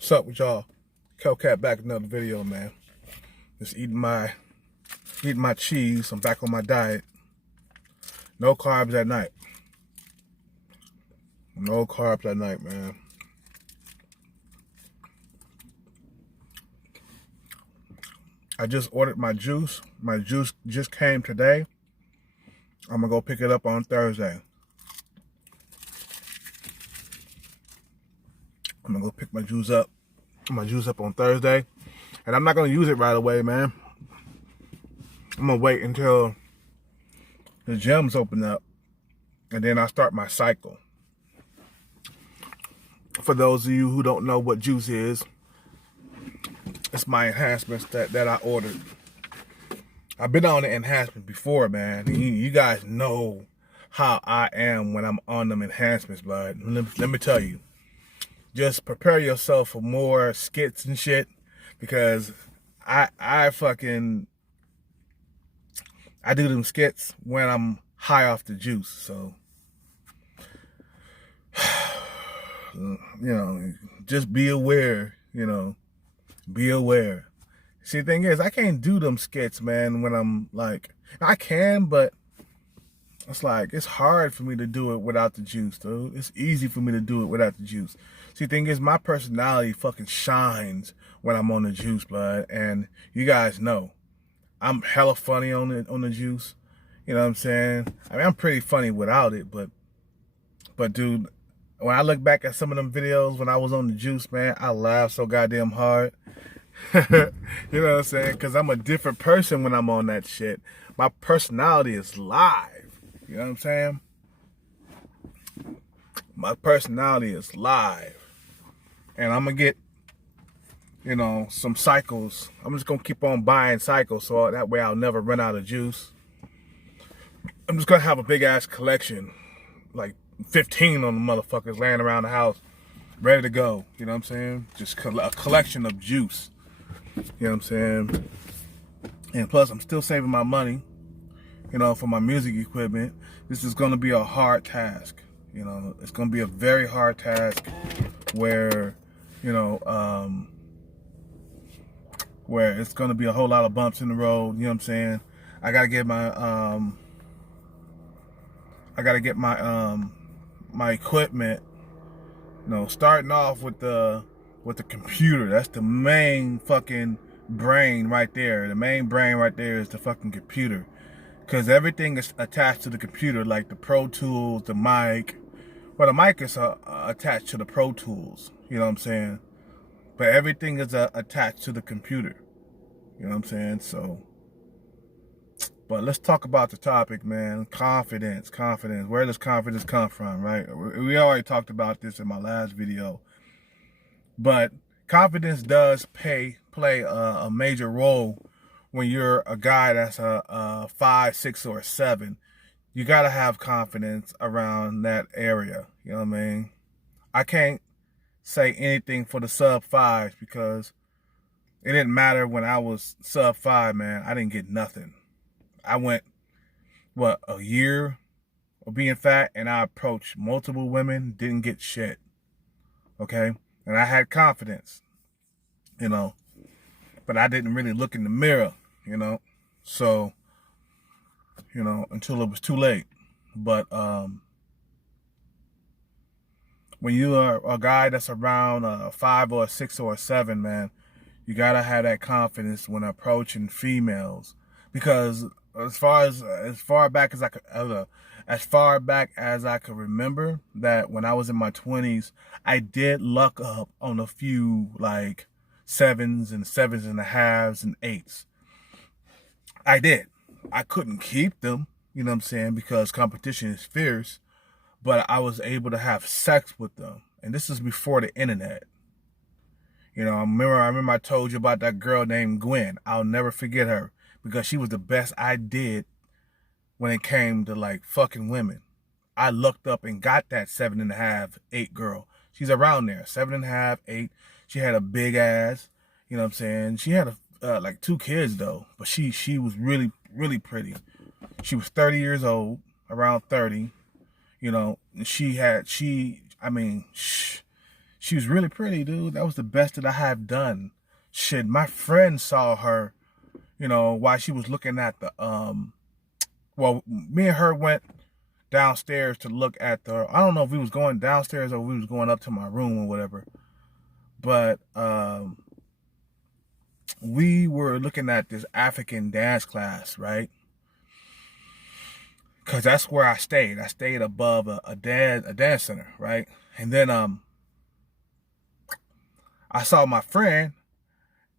What's up with y'all? Kelcat back with another video, man. Just eating my cheese. I'm back on my diet. No carbs at night. No carbs at night, man. I just ordered my juice. My juice just came today. I'm gonna go pick it up on Thursday. I'm gonna go pick my juice up on Thursday. And I'm not gonna use it right away, man. I'm gonna wait until the gyms open up and then I start my cycle. For those of you who don't know what juice is, it's my enhancements that I ordered. I've been on the enhancements before, man. You guys know how I am when I'm on them enhancements, but let me tell you. Just prepare yourself for more skits and shit, because I do them skits when I'm high off the juice. So, just be aware, be aware. See, the thing is, I can't do them skits, man, when I'm like, I can, but it's hard for me to do it without the juice, dude. It's easy for me to do it without the juice. See, the thing is, my personality fucking shines when I'm on the juice, blood. And you guys know, I'm hella funny on the juice. You know what I'm saying? I mean, I'm pretty funny without it, but dude, when I look back at some of them videos when I was on the juice, man, I laugh so goddamn hard. You know what I'm saying? Because I'm a different person when I'm on that shit. My personality is live. You know what I'm saying? My personality is live. And I'm going to get, some cycles. I'm just going to keep on buying cycles so that way I'll never run out of juice. I'm just going to have a big ass collection. Like 15 on the motherfuckers laying around the house. Ready to go. You know what I'm saying? Just a collection of juice. You know what I'm saying? And plus, I'm still saving my money, for my music equipment. This is going to be a hard task. It's going to be a very hard task where, where it's going to be a whole lot of bumps in the road. You know what I'm saying? I got to get my equipment, starting off with the computer. That's the main fucking brain right there. The main brain right there is the fucking computer. Because everything is attached to the computer, like the Pro Tools, the mic. Well, the mic is attached to the Pro Tools. You know what I'm saying? But everything is attached to the computer. You know what I'm saying? So, but let's talk about the topic, man. Confidence. Where does confidence come from, right? We already talked about this in my last video. But confidence does play a major role when you're a guy that's a 5, 6, or 7. You got to have confidence around that area. You know what I mean? I can't say anything for the sub 5s because it didn't matter when I was sub 5, man. I didn't get nothing. I went, a year of being fat, and I approached multiple women, didn't get shit. Okay? And I had confidence, but I didn't really look in the mirror, so, until it was too late. But when you are a guy that's around a 5 or a 6 or a 7, man, you gotta have that confidence when approaching females, because as far back as I could remember, that when I was in my 20s, I did luck up on a few like 7s and 7.5s and 8s. I did. I couldn't keep them, you know what I'm saying, because competition is fierce, but I was able to have sex with them. And this is before the internet. I remember I told you about that girl named Gwen. I'll never forget her, because she was the best I did when it came to like fucking women. I looked up and got that 7.5, 8 girl. She's around there, 7.5, 8. She had a big ass, you know what I'm saying? She had like 2 kids though, but she was really, really pretty. She was 30 years old, around 30, and she She was really pretty, dude. That was the best that I have done. Shit, my friend saw her, while she was looking at the well, me and her went downstairs to look at I don't know if we was going downstairs or we was going up to my room or whatever. But we were looking at this African dance class, right? Because that's where I stayed. I stayed above a dance center, right? And then I saw my friend,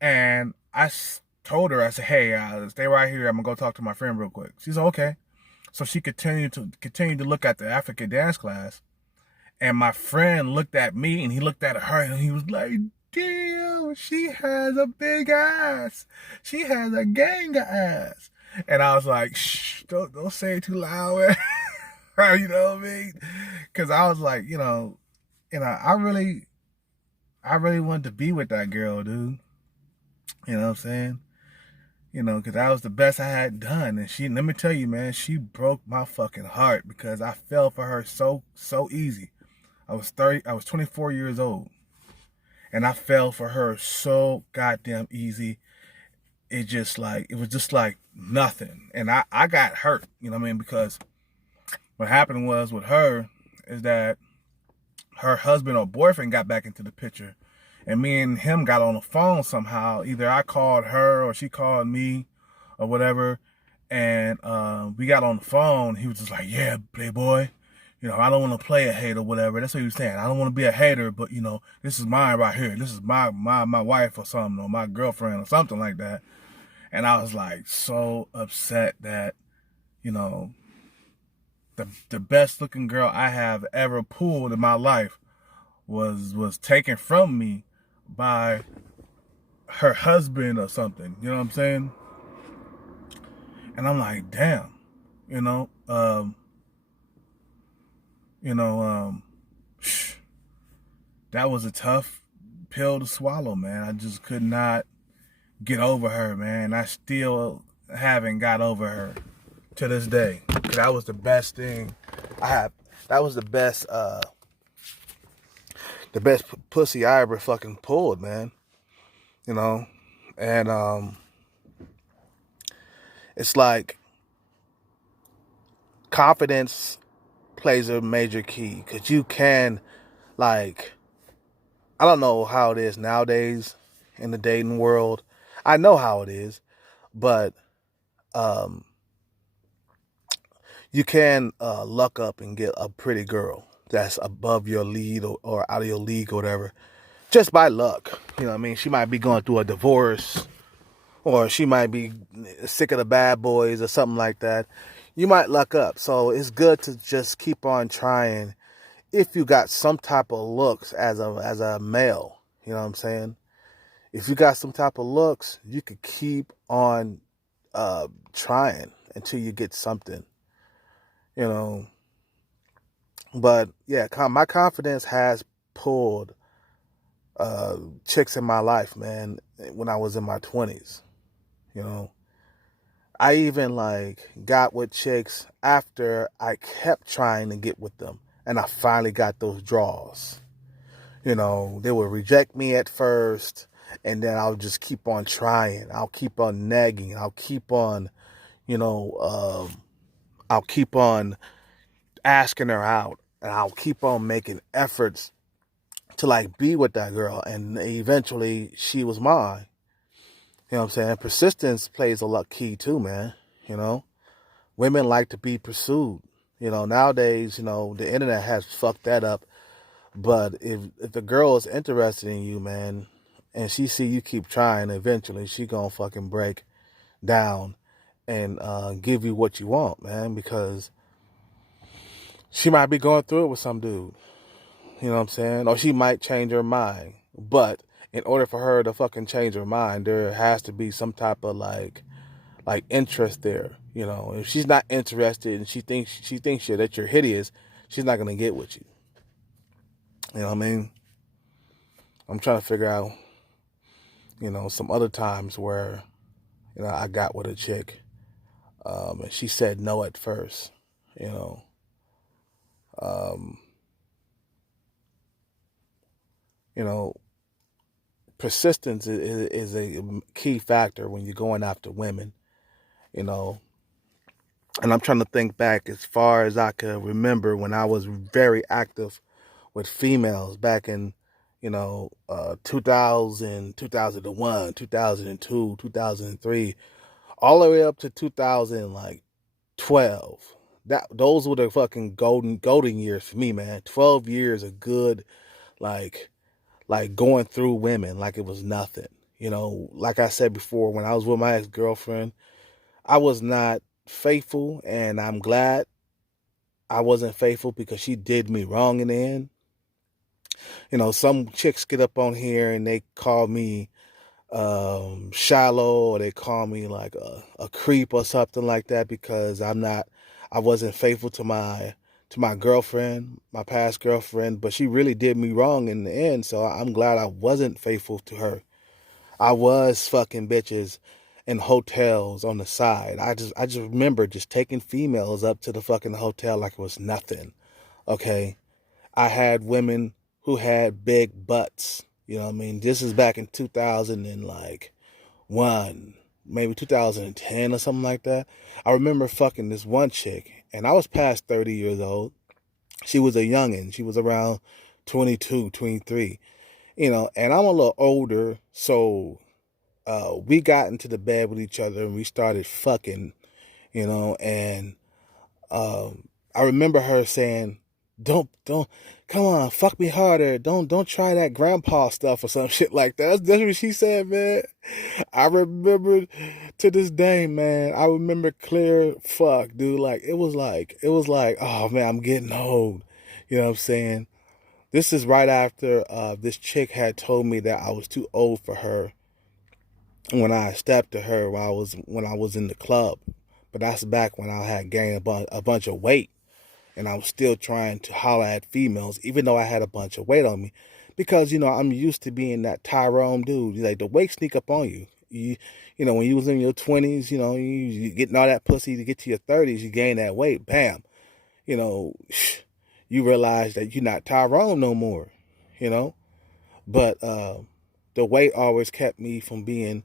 and I told her, I said, hey, stay right here. I'm going to go talk to my friend real quick. She said, okay. So she continued to look at the African dance class. And my friend looked at me, and he looked at her, and he was like, damn, she has a big ass. She has a gang of ass. And I was like, shh, don't say it too loud. You know what I mean? Because I was like, I really wanted to be with that girl, dude. You know what I'm saying? Because that was the best I had done. And let me tell you, man, she broke my fucking heart because I fell for her so easy. I was 24 years old. And I fell for her so goddamn easy. It was just like nothing. And I got hurt, you know what I mean? Because what happened was with her is that her husband or boyfriend got back into the picture. And me and him got on the phone somehow. Either I called her or she called me or whatever. And we got on the phone. He was just like, yeah, playboy. I don't want to play a hater or whatever. That's what he was saying. I don't want to be a hater, but, this is mine right here. This is my wife or something, or my girlfriend or something like that. And I was like so upset that, the best looking girl I have ever pulled in my life was taken from me by her husband or something. You know what I'm saying? And I'm like, damn, that was a tough pill to swallow, man. I just could not get over her, man. I still haven't got over her to this day. That was the best thing I have. That was the best pussy I ever fucking pulled, man. And it's like confidence plays a major key, because you can, like, I don't know how it is nowadays in the dating world. I know how it is, but you can luck up and get a pretty girl that's above your lead or out of your league or whatever, just by luck. You know what I mean? She might be going through a divorce, or she might be sick of the bad boys or something like that. You might luck up. So it's good to just keep on trying if you got some type of looks as a male. You know what I'm saying? If you got some type of looks, you could keep on trying until you get something. But yeah, my confidence has pulled chicks in my life, man, when I was in my 20s. I even got with chicks after I kept trying to get with them, and I finally got those draws. They would reject me at first, and then I'll just keep on trying. I'll keep on nagging. I'll keep on, I'll keep on asking her out, and I'll keep on making efforts to be with that girl, and eventually she was mine. You know what I'm saying? Persistence plays a lot key too, man. Women like to be pursued. Nowadays, the internet has fucked that up. But if the girl is interested in you, man, and she see you keep trying, eventually she gonna fucking break down and give you what you want, man, because she might be going through it with some dude. You know what I'm saying? Or she might change her mind. But in order for her to fucking change her mind, there has to be some type of like interest there. If she's not interested and she thinks that you're hideous, she's not gonna get with you. You know what I mean? I'm trying to figure out, some other times where, I got with a chick, and she said no at first, You know, persistence is a key factor when you're going after women, you know. And I'm trying to think back as far as I can remember when I was very active with females back in, 2000, 2001, 2002, 2003, all the way up to 2012. Those were the fucking golden years for me, man. 12 years of good, like going through women like it was nothing. Like I said before, when I was with my ex-girlfriend, I was not faithful, and I'm glad I wasn't faithful because she did me wrong in the end. Some chicks get up on here and they call me shallow, or they call me like a creep or something like that because I wasn't faithful to my girlfriend, my past girlfriend, but she really did me wrong in the end. So I'm glad I wasn't faithful to her. I was fucking bitches in hotels on the side. I just remember just taking females up to the fucking hotel like it was nothing. Okay. I had women who had big butts. You know what I mean? This is back in 2001, maybe 2010 or something like that. I remember fucking this one chick, and I was past 30 years old. She was a youngin'. She was around 22, 23, and I'm a little older, so we got into the bed with each other and we started fucking, and I remember her saying, don't, come on, fuck me harder. Don't try that grandpa stuff or some shit like that. That's what she said, man. I remember to this day, man. I remember clear fuck, dude. It was like, oh man, I'm getting old. You know what I'm saying? This is right after this chick had told me that I was too old for her when I stepped to her when I was in the club. But that's back when I had gained a bunch of weight. And I was still trying to holler at females, even though I had a bunch of weight on me. Because, I'm used to being that Tyrone dude. Like, the weight sneak up on you. When you was in your 20s, you getting all that pussy to get to your 30s, you gain that weight, bam. You realize that you're not Tyrone no more, But the weight always kept me from being,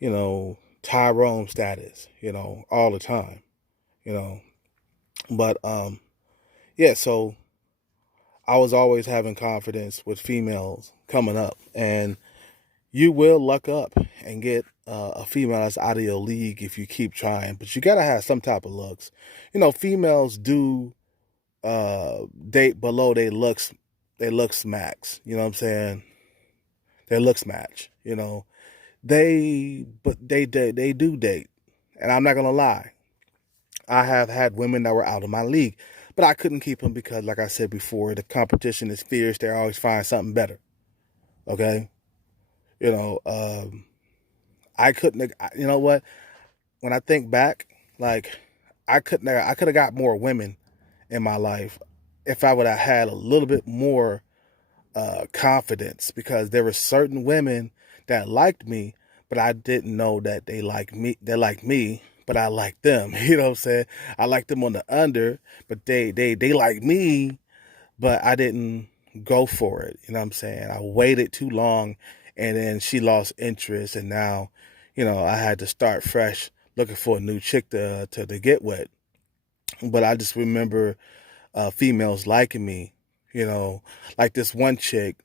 Tyrone status, all the time, But, yeah, so I was always having confidence with females coming up, and you will luck up and get a female that's out of your league if you keep trying, but you gotta have some type of looks. Females do date below their looks max. You know what I'm saying? Their looks match. They do date, and I'm not gonna lie. I have had women that were out of my league, but I couldn't keep them because, like I said before, the competition is fierce. They always find something better. Okay? I couldn't, you know what? When I think back, I could have got more women in my life if I would have had a little bit more confidence, because there were certain women that liked me, but I didn't know that they liked me. They liked me, but I liked them. You know what I'm saying? I liked them on the under, but they liked me, but I didn't go for it. You know what I'm saying? I waited too long, and then she lost interest, and now, I had to start fresh, looking for a new chick to get with. But I just remember females liking me, like this one chick.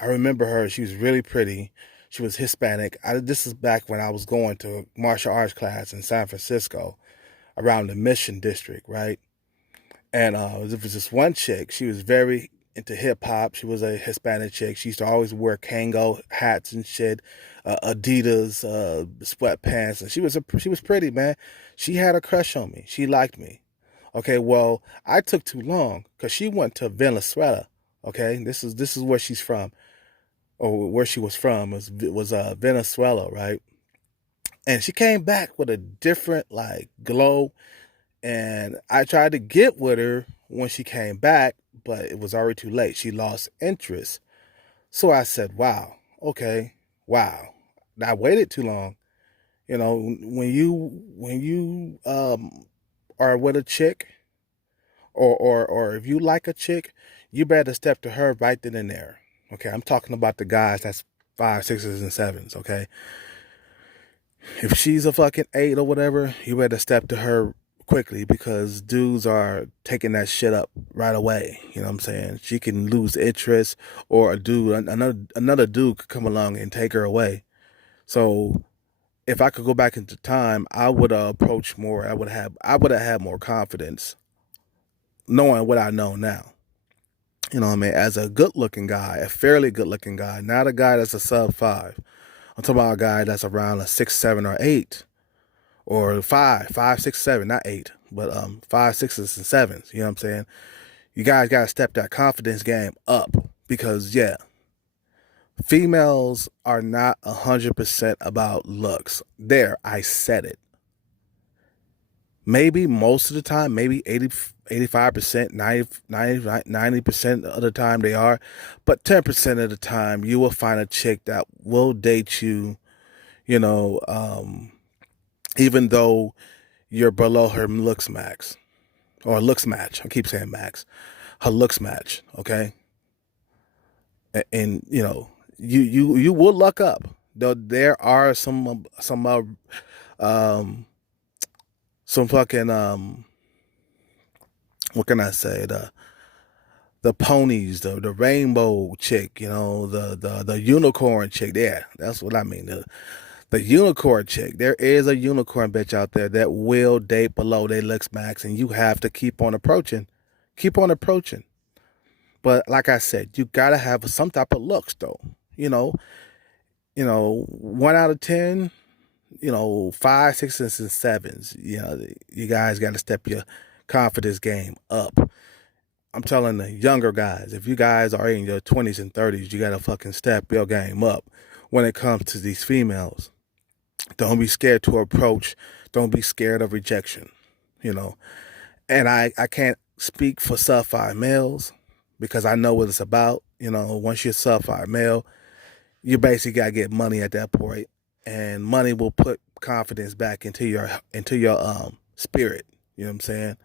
I remember her. She was really pretty. She was Hispanic. This is back when I was going to martial arts class in San Francisco, around the Mission District, right? And there was this one chick. She was very into hip hop. She was a Hispanic chick. She used to always wear Kango hats and shit, Adidas sweatpants, and she was pretty, man. She had a crush on me. She liked me. Okay, well, I took too long because she went to Venezuela. Okay, this is where she's from, or where she was from was Venezuela, right? And she came back with a different glow, and I tried to get with her when she came back, but it was already too late. She lost interest. So I said, wow, okay, wow. I waited too long. When you are with a chick, or if you like a chick, you better step to her right then and there. Okay, I'm talking about the guys that's 5, 6s, and 7s. Okay, if she's a fucking 8 or whatever, you better step to her quickly because dudes are taking that shit up right away. You know what I'm saying? She can lose interest, or another dude could come along and take her away. So if I could go back into time, I would approach more. I would have had more confidence, knowing what I know now. You know what I mean? As a good looking guy, a fairly good looking guy, not a guy that's a sub 5. I'm talking about a guy that's around a 6, 7, or 8, or 5, 5, 6, 7, not 8, but 5, 6s, and 7s. You know what I'm saying? You guys gotta step that confidence game up because yeah, females are not 100% about looks. There, I said it. Maybe most of the time, maybe 80, 85%, 90% of the time they are. But 10% of the time, you will find a chick that will date you, you know, even though you're below her looks max. Or looks match. I keep saying max. Her looks match, okay? And you know, you will luck up. Though there are some fucking what can I say, the ponies, the rainbow chick, you know, the unicorn chick. Yeah, that's what I mean. The unicorn chick. There is a unicorn bitch out there that will date below their looks max, and you have to keep on approaching. Keep on approaching. But like I said, you gotta have some type of looks though. You know, 1 out of 10, 5, 6s, and 7s. You know, you guys gotta step your confidence game up. I'm telling the younger guys, if you guys are in your 20s and 30s, you gotta fucking step your game up when it comes to these females. Don't be scared to approach. Don't be scared of rejection. You know, and I can't speak for sub-5 males because I know what it's about. You know, once you're sub-5 male, you basically gotta get money at that point, and money will put confidence back into your spirit. You know what I'm saying?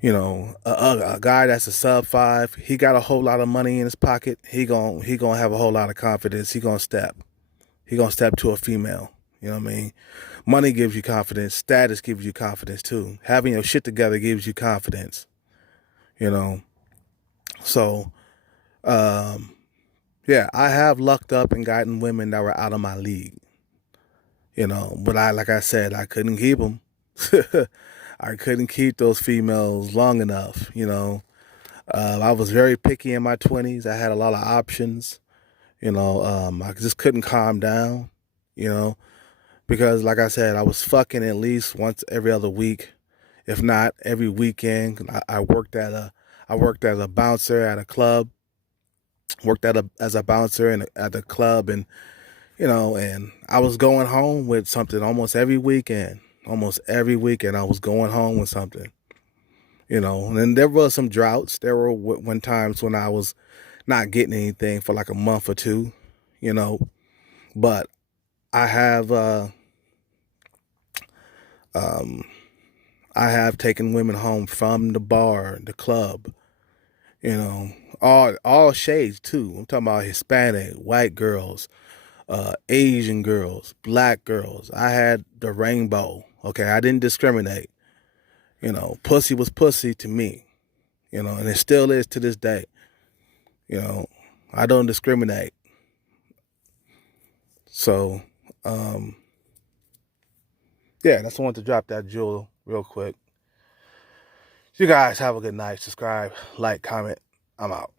You know, a guy that's a sub-5, he got a whole lot of money in his pocket. He gonna have a whole lot of confidence. He gonna step to a female. You know what I mean? Money gives you confidence. Status gives you confidence too. Having your shit together gives you confidence. You know, so yeah, I have lucked up and gotten women that were out of my league. You know, but like I said, I couldn't keep them. I couldn't keep those females long enough. You know, I was very picky in my 20s. I had a lot of options. You know, I just couldn't calm down. You know, because like I said, I was fucking at least once every other week, if not every weekend. I worked as a bouncer at a club. Worked as a bouncer at a club, and you know, and I was going home with something almost every weekend. Almost every weekend, I was going home with something. You know, and there were some droughts. There were when times when I was not getting anything for like a month or two. You know, but I have taken women home from the bar, the club. You know, all shades too. I'm talking about Hispanic, white girls, Asian girls, black girls. I had the rainbow. Okay, I didn't discriminate. You know, pussy was pussy to me. You know, and it still is to this day. You know, I don't discriminate. So, yeah, that's why I wanted to drop that jewel real quick. You guys have a good night. Subscribe, like, comment. I'm out.